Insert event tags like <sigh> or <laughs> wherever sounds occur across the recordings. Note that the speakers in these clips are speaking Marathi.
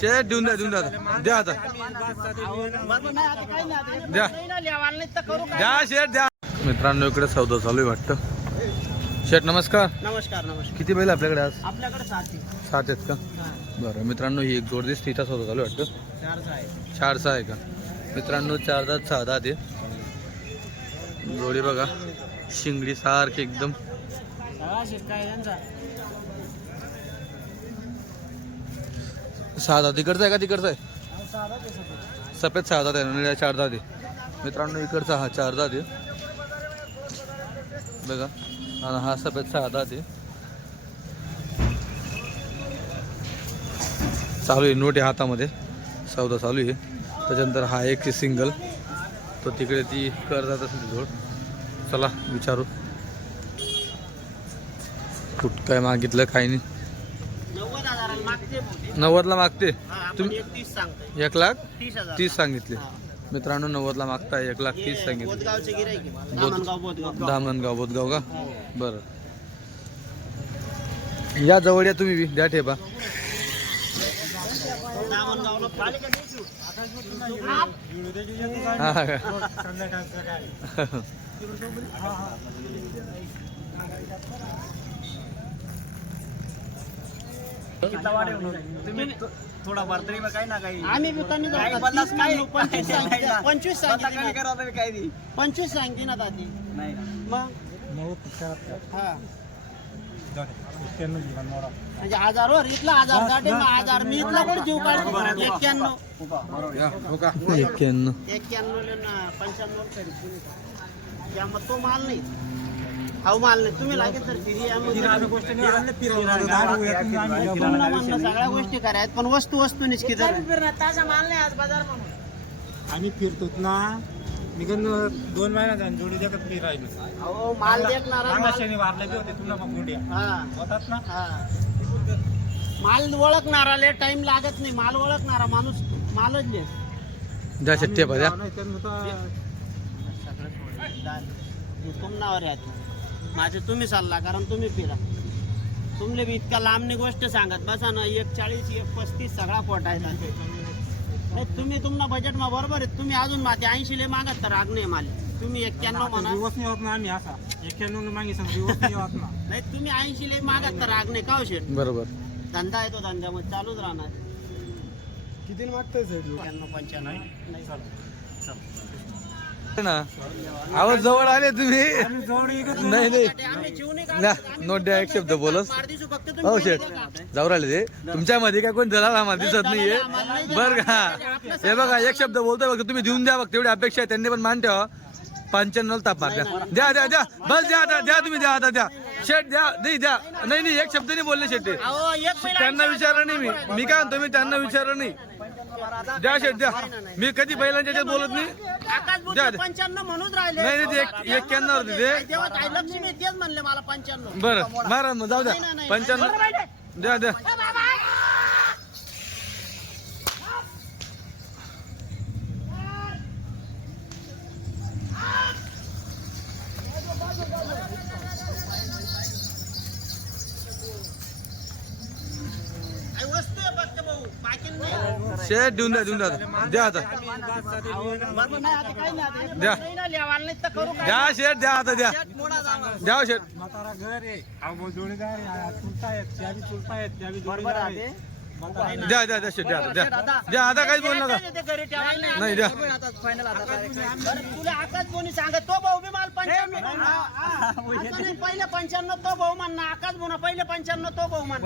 शेट देऊन द्या देऊन द्या आता. द्या आता. द्या. द्या द्या. मित्रांनो इकडे सौदा चालू आहे वाटतं. शेट नमस्कार. नमस्कार नमस्कार. किती बैल आपल्याकडे आज? आपल्याकडे साथी सात आहेत का? बरं मित्रांनो ही एक जोड दिसते तिचा सौदा चालू आहे वाटतं. चारचा आहे चारचा आहे का? मित्रांनो चार दात सहा दात आहे. जोडी बघा. शिंगडी सारखी एकदम. सगळा काय त्यांचा. सहा दात इकडचा आहे का तिकडचा आहे? सफेद सहा दात आहे आणि चार दात मित्रांनो इकडचा हा चार दात बघा आणि हा सफेद सहा दात चालू आहे नोट आहे हातामध्ये. सौदा चालू आहे. त्याच्यानंतर हा एक सिंगल तो तिकडे ती करतात असेल जोड. चला विचारू. कुठ काय मागितलं काही नाही नव्वद हजाराला मागते भाऊ ते. नव्वदला मागते. हा, तुम्ही एक लाख तीस सांगितले. हा. मित्रांनो नव्वदला मागताय एक लाख तीस हे सांगितले. बोदगावचे गिराईक आहे. दामणगाव बोदगाव. धामणगाव बोधगाव का? हो. बरं. या जवळ या तुम्ही बी, द्या ठेपा. दामणगावला <laughs> पालिका द्यायची. का? तुम्ही थोडा भरतरी मग काही ना काही. आम्ही बी कमी काही जाऊ. पन्नास तीस काही? म्हणलो, पंचवीस सांगितलं. पंचवीस काही सांगितलं करा तुम्ही काही नाही. पंचवीस सांगते ना दादी. नाही मग? हा. म्हणजे हजारवर इथला हजारसाठी मग हजार. मी इथला पण जीव काढतो? एक्क्याण्णव. एक्क्याण्णव. एक्क्याण्णव ना पंच्याण्णव तरी. तुम्ही त्या मग तो माल नाही. हा माल नाही तुम्ही लागेल तर फिरी सगळ्या गोष्टी करायत पण वस्तू वस्तूनीच की जर ताजा माल नाही आज बाजार म्हणून. आम्ही फिरतोत ना निघून दोन महिन्यात आणि जोडी देखत मी राहिलो अहो माल देखणार मागच्या शनिवारला बी होते तुला मग जोड्या हा. होतात ना? हा. माल ओळखणारा टाइम लागत नाही माल ओळखणारा माणूस मालच ले द्या शेट ठेपा द्या नाही तर मग तो- तुमनावर आहे माझे तुम्ही चालला कारण तुम्ही फिरा. तुमले बी इतका लांबनी गोष्ट सांगत बसा ना एक चाळीस एक पस्तीस सगळा पोट आहे नाही तुम्ही तुमना बजेट मा बरोबर आहे. तुम्ही अजून माते ऐंशी ले मागत तर राग नाही माले. तुम्ही एक्क्याण्णव म्हणा. दिवस नाही होत ना आम्ही असा. एक्क्याण्णव मागे सांग दिवस नाही होत ना. नाही तुम्ही ऐंशी ले मागत तर राग नाही. का हो शेठ बरोबर. धंदा आहे तो धंद्यामध्ये चालूच राहणार. किती मागताय एक्क्याण्णव पंच्याण्णव नाही. ना? आवाज जवळ आले तुम्ही. नाही नाही. नोट द्या एक शब्द बोलस. हो तुम्ही शेट. जाऊ राहिले ते. तुमच्या मध्ये काय कोण दलाल आम्हाला दिसत नाहीये. बर का? हे बघा एक शब्द बोलतोय बघा तुम्ही देऊन द्या बघ तेवढी अपेक्षा आहे. त्यांनी पण मान ठेवा पंच्याण्णव ताप मार द्या द्या द्या द्या. बस द्या आता. द्या तुम्ही द्या आता द्या. शेट द्या. नाही द्या. नाही नाही. एक शब्द नाही बोलले शेट अहो त्यांना विचारलं नाही मी. मी काय म्हणतो मी त्यांना विचारलं नाही. द्या द्या. मी कधी बैलांच्या याच्यात बोलत नाही. आकाश द्या, द्या. पंच्याण्णव म्हणून राहिले. नाही नाही ते एक एक्क्याण्णव होते ते. लक्ष्मी तेच म्हणले मला पंच्याण्णव. बरं मारा मग जाऊ द्या. पंच्याण्णव. द्या द्या. आई वस्तू आहे फक्त भाऊ. बाकी नाही. शेट देऊन द्या देऊन द्या. द्या आता. द्या. नाही ना लिहावाला नाही तर करू काय द्या. शेट द्या आता द्या द्या हो शेट म्हातारा घर आहे. अहो जोडीदार आहे. चुलता आहेत त्या बी चुलता आहेत त्या बी बरोबर जोडीदार आहे. आहेत द्या द्या द्या शेट द्या आता, द्या. द्या आता काहीच बोल नका. नाही द्या. तुला आकाश कोणी सांगत तो पंच्याण्णव पहिले पंच्याण्णव तो आकाश बोना पहिले पंच्याण्णव तो शेठ.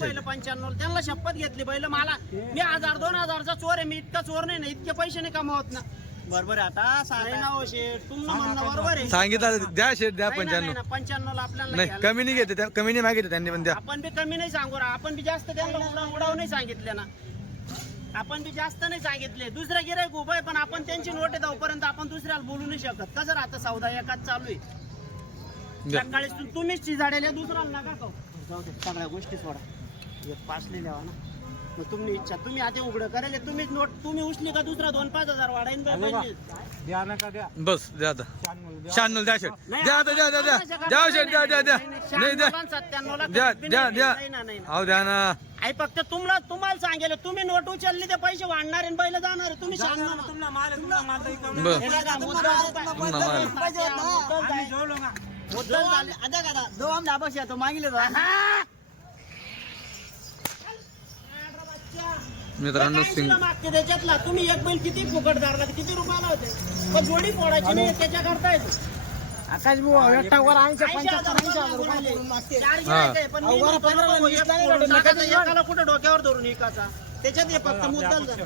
पहिलं पंच्याण्णव. त्यांना शपथ घेतली पहिलं. मला मी हजार दोन हजारचा चोर आहे. मी इतका चोर नाही ना. इतके पैसे नाही कमावत ना. बरोबर आहे आता सांगा. हो शेठ. तुमनं म्हणणं बरोबर आहे. सांगितलं द्या शेट द्या नाही ना, नाही पंच्याण्णव ना, पंच्याण्णवला आपल्याला नाही घ्यायला. कमी नाही घेते. त्या- कमी नाही मागितले. त्यांनी पण द्या. आपण बी कमी नाही सांगू रा आपण बी जास्त त्यांना उडाव नाही सांगितले ना. आपण बी जास्त नाही सांगितले दुसऱ्या गिरायक उभं आहे पण आपण त्यांची नोट आहे तोपर्यंत आपण दुसऱ्याला बोलू नाही शकत. कसं राहतं सौदा? एकाच चालू आहे. सकाळी तू- तुम्हीच चिजाडेल्या दुसऱ्याला नका जाऊ दे सगळ्या गोष्टी सोडा. एक पाचले द्यावा ना. मग तुम्ही इच्छा तुम्ही आता उघडं करेल तुम्हीच नोट तुम्ही उचली का दुसरा दोन पाच हजार वाढाईन बा पाहिजे द्या नका द्या बस द्या आता शहाण्णव द्या. शहाण्णव द्या शेट नाही, द्या आता द्या द्या द्या द्या शेट द्या द्या द्या नाही द्या सत्त्याण्णवला द्या द्या द्या नाही ना, नाही ना. अहो द्या ना आई फक्त तुम्हाला तुम्हाला सांगेल तुम्ही नोट उचलली ते पैसे वाढणार आणि बैल जाणार आहे. तुम्ही जा, शहाण्णव जा, तुमला माल आहे, तुमला माल तर इकावं. बर हे बघा, मुद्दा रुपये- पुन्हा माल. मुद्दा आम्ही जोडलो ना. मुद्दा झाले. दो आमच्या अपेक्षा तो मागितले तो हा! मित्रांनो एका सिंग मागते त्याच्यातला. तुम्ही एक बैल किती फुकट धरला किती रुपयाला होते? पण जोडी फोडायची नाही त्याच्या करता येतो आकाश भाऊ एकटा वर ऐंशी पंच्याहत्तर ऐंशी हजार रुपये मागते. पण मी म्हणतो नको, एक फोडून टाकायचं, एकाला कुठं डोक्यावर धरून एकाचा त्याच्यात हे फक्त मुद्दाल झालं.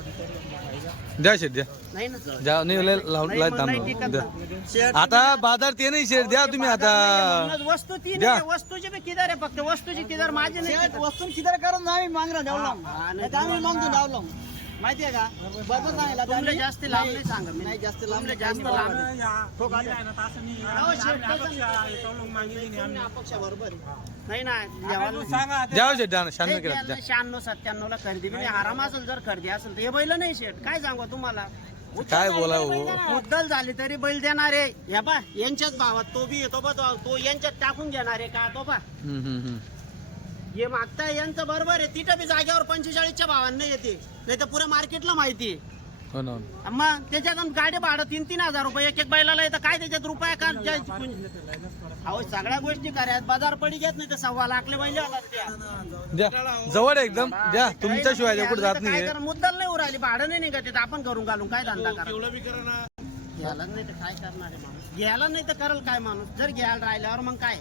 द्या शेट द्या नाही ना द्या नाही लय लावून लय थांब. द्या आता बाजार ते नाही शेट द्या तुम्ही आता वस्तू तीन द्या. आहे, वस्तूची बी किदार आहे फक्त वस्तूची किदार माझी नाही शेट, वस्तू किती करून आम्ही मागणार नाही तर आम्ही मागतो माहितीये का बरोबर सांगितलं तुमले त्यांनी. जास्त लांब नाही सांगा मी. नाही जास्त लांब तुमले नाही, जास्त लांब नाही. ही नाही. आम्ही. अपक्ष बरोबर आहे. नाही ना सांगा ते. द्या शेट द्या ना शहाण्णव केला द्या शहाण्णव सत्त्याण्णव ला खरेदी. बी नाही आराम असेल जर खरेदी असेल तर. हे बैल नाही शेट काय सांगू तुम्हाला? काय बोला मुद्दल झाली तरी बैल देणार आहे. या पा यांच्याच भावात तो बी येतो बा तो तो यांच्यात टाकून घेणार आहे का तो हम्म. हे मागताय यांचं बरोबर आहे. तिथं बी जागेवर पंचेचाळीसच्या भावांना येते. नाही तर पुऱ्या मार्केटला माहिती आहे. हो ना हो ना. मग त्याच्यातून गाडी भाडं तीन तीन हजार रुपये एक एक बैलाला येतं. काय त्याच्यात रुपये का? ज्या- अहो सगळ्या गोष्टी करायत बाजार पडी घेत नाही तर सव्वा लाखले आला त्या. द्या. जवळ आहे एकदम. द्या. तुमच्याशिवाय कुठे जात काय नाही करा, मुद्दल नाही उराली भाडं नाही निघत येत आपण करून घालून काय धंदा करा घ्यायला नाही तर काय करणार आहे माणूस? घ्यायला नाही तर करल काय माणूस? जर घ्यायला राहिल्यावर मग काय?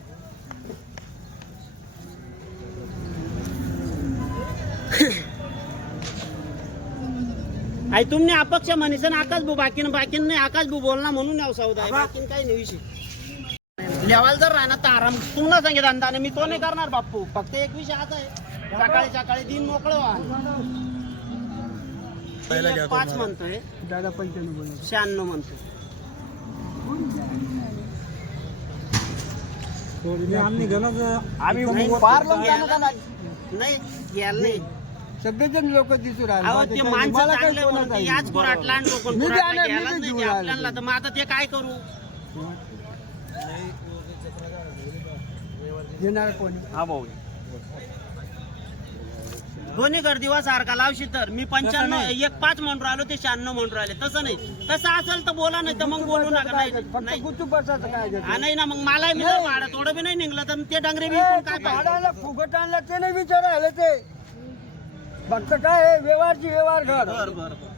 आई तुम्ही अपक्ष म्हणीसन आकाश भाऊ बाकीन बाकीन नाही. आकाश भाऊ बोलना म्हणून याव सौदा आहे बाकीन काही नाही विषय. लेवाल जर राहणार तर आराम. तुम्हाला सांगित अंदाने मी तो नाही करणार बाप्पू. फक्त एक विषय असा आहे. सकाळी सकाळी दिन मोकळं व्हा. पाच म्हणतोय. दादा पंच्याण्णव. शहाण्णव म्हणतोय. आम्ही गेलो तर नाही, का नाही? सगळेजण लोक दिसू राहिले. अहो माझ्या ते काही- माणसं मला काही चांगले कोणाचं म्हणून नाही. याच कुराटला आणि ते आलो. आपल्याला तर मग आता ते काय करू? घेणार कोणी? हा भाऊ. दोन्ही गर्दीवा सारखा लावशी तर. मी पंच्याण्णव एक पाच म्हणून राहिलो ते शहाण्णव म्हणून राहिले. तसं नाही. तसं असेल तर बोला नाही तर मग बोलू नका. नाही नाही. बसायचं काय? हा, नाही ना मग मला मी जर भाडं. थोडं बी नाही निघलं तर ते डांगरे बी विकून काय तू पाहिजे? भाड्याला फुकट आणलं ते. नाही फक्त काय आहे, व्यवहारची व्यवहार घर. बर बर बर.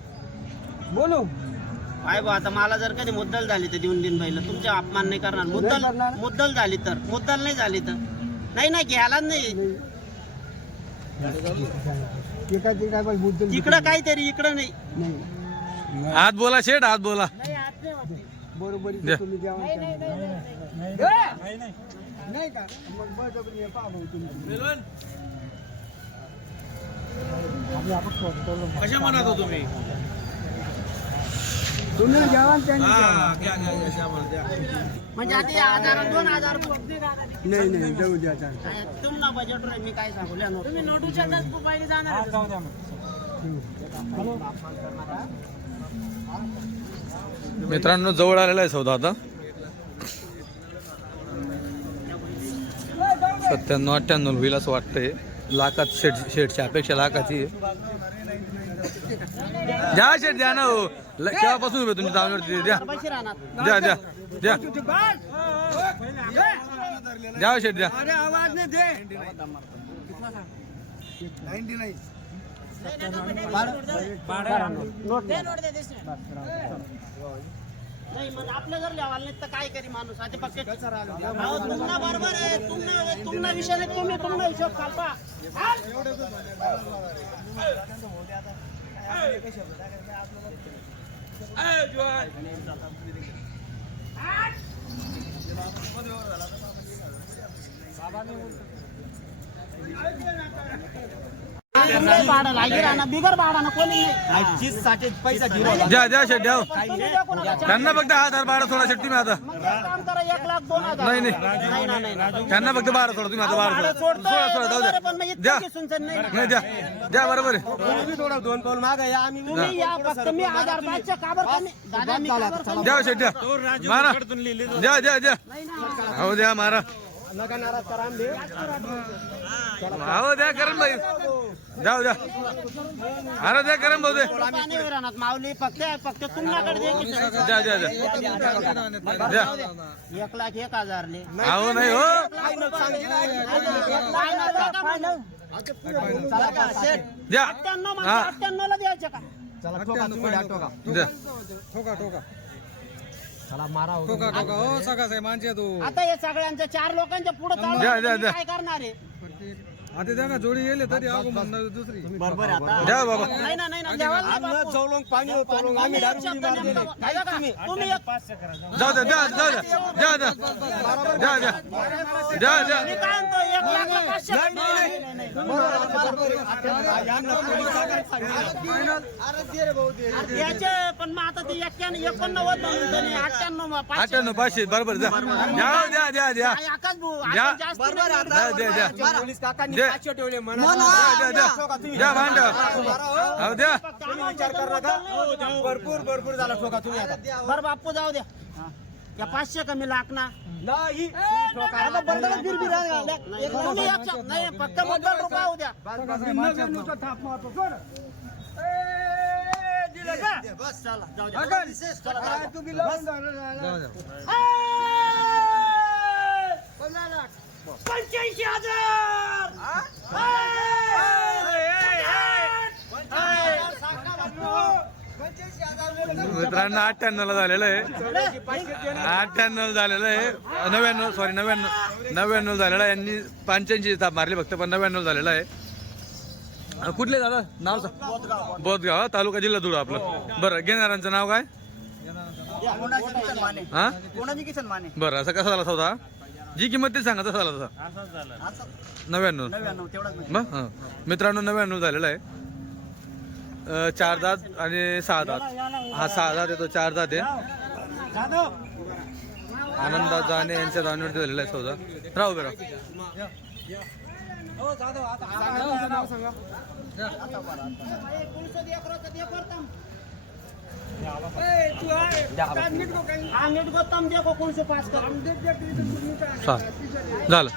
बोलू. काय बा आता मला जर कधी मुद्दल झाली तर देऊन देईन बाईला. तुमचे अपमान नाही करणार. मुद्दल करणार. मुद्दल झाली तर. मुद्दल नाही झाली तर. नाही नाही घ्यायला नाही. काय पाहिजे इकडं काहीतरी इकडं नाही. नाही हात बोला शेट हात बोला. बरोबर द्या. तुम्ही जेवण करा. नाही नाही नाही का? मग बळजबरी हे पहा भाऊ तुम्ही. आपलं आपण सोडतो. कशा म्हणत हो तुम्ही? तुम्ही. म्हणजे आता हे हजार दोन हजार नाही नाही जाऊ द्या आता. तुम्हाला बजेट राहील मी काय सांगू लिहा नोट. तुम्ही नोटूच्या हा, जाऊ द्या मग मित्रांनो जवळ आलेला आहे सौदा आता सत्त्याण्णव अठ्ठ्याण्णव होईल असं वाटतंय लाखात शेट शेटच्या अपेक्षा लाखाची आहे. द्या शेट द्या ना हो ल- केव्हापासून उभे तुम्ही चांगल्यावरती द्या. राहणार. द्या द्या द्या. द्या हो शेट द्या अरे आवाज नाही दे. नोट द्या. नाही मग आपलं जर लेवाल नाही तर काय करी माणूस आता अहो, तुमना बरोबर आहे तुमना तुमना विषय नाही तुम्ही तुमना हिशोब বাবা নিয়ে तुमले भाडं लागी राहणार बिगर भाडानं कोणी नाही चीजसाठी पैसा झिरो द्या द्या शेट द्या तुम्ही द्या कोणाला. त्यांना फक्त हा हजार बारा सोळा शेट तुम्ही आता. मग एक काम करा एक लाख दोन हजार नाही, नाही. नाही नाही त्यांना फक्त बारा सोळा तुम्ही आता बारा सोळा. सोडतोय, सोळा सोळा जाऊ बरोबर आहे, पण मग द्या. द्या. नाही ना. नाही द्या. द्या बरोबर आहे. थोडा दोन पाऊल माग या आम्ही तुम्ही या फक्त मी हजार पाचशे काबर कमी दादा मी काबर कमी द्या हो, शेट द्या. मारा. द्या द्या द्या. हो द्या मारा. नका नाराज करा आम्ही हो द्या करण भाई. जाऊ द्या अरे द्या करण भाऊ दे. माऊली फक्त फक्त तुमच्याकडे. द्या द्या द्या एक लाख एक हजारले. अहो नाही हो. द्या अठ्ठ्याण्णव हा. अठ्ठ्याण्णवला द्यायचे का? चला ठोका तुम्ही द्या ठोका द्या चला मारा हो. आता हे सगळ्यांच्या चार लोकांच्या पुढे द्या, द्या, द्या. काय करणार आहे बरोबर आहे आता द्या बाबा. नाही ना नाही ना द्यावाल ना आम्ही बापू. चौलंग पाणी होतो आम्ही दारू शब्द मार नेमका दिले. बघ. हे बघा, तुम्ही एक- जाऊ द्या द्या द्या द्या द्या द्या द्या द्या द्या मी काय म्हणतो एक लाख पाचशे नाही, नाही, नाही. बरोबर बरोबर द्यायचे पण मग आता ते एक्क्याण्णव एकोणनव्वद म्हणून त्यांनी अठ्ठ्याण्णव पाचशे. अठ्ठ्याण्णव पाचशे बरोबर द्या द्या द्या द्या द्या. काय आकाश भाऊ द्या. आता जास्त बरोबर नाही. आता द्या, द्या, द्या. पोलीस काकांनी दे. पाचशे ठेवले म्हणा. द्या द्या ठोका तुम्ही. द्या भांड. मारा हो. अहो द्या. तुम्ही विचार कर नका भरपूर भरपूर झाला ठोका तुम्ही आता. बरं बापू जाऊ द्या. या पाचशे कमी लाख ना. नाही. द्या. पंच्याऐंशी हजार! मित्रांनो अठ्ठ्याण्णव ला झालेलं आहे. अठ्ठ्याण्णव झालेलं आहे. नव्याण्णव सॉरी नव्याण्णव. नव्याण्णव झालेलं आहे. यांनी पंच्याऐंशी ताप मारले फक्त पण नव्याण्णव झालेलं आहे. कुठले दादा? नाव सांग. बोधगाव तालुका जिल्हा धुळा आपलं. बरं घेणाऱ्यांचं नाव काय? हा? कोणाची किसन माने. बरं असं कसा झाला सौदा? जी किंमत ते सांगा तसा झाला तसा. नव्याण्णव. नव्याण्णव तेवढाच म्हणजे. मग हां. मित्रांनो नव्याण्णव झालेला आहे. अं, चार दात आणि सहा दात. हा सहा दात येतो चार दात आहे. आनंदात जाणे यांच्या दावणीवरती झालेला आहे सौदा. राहू हा चा झालं.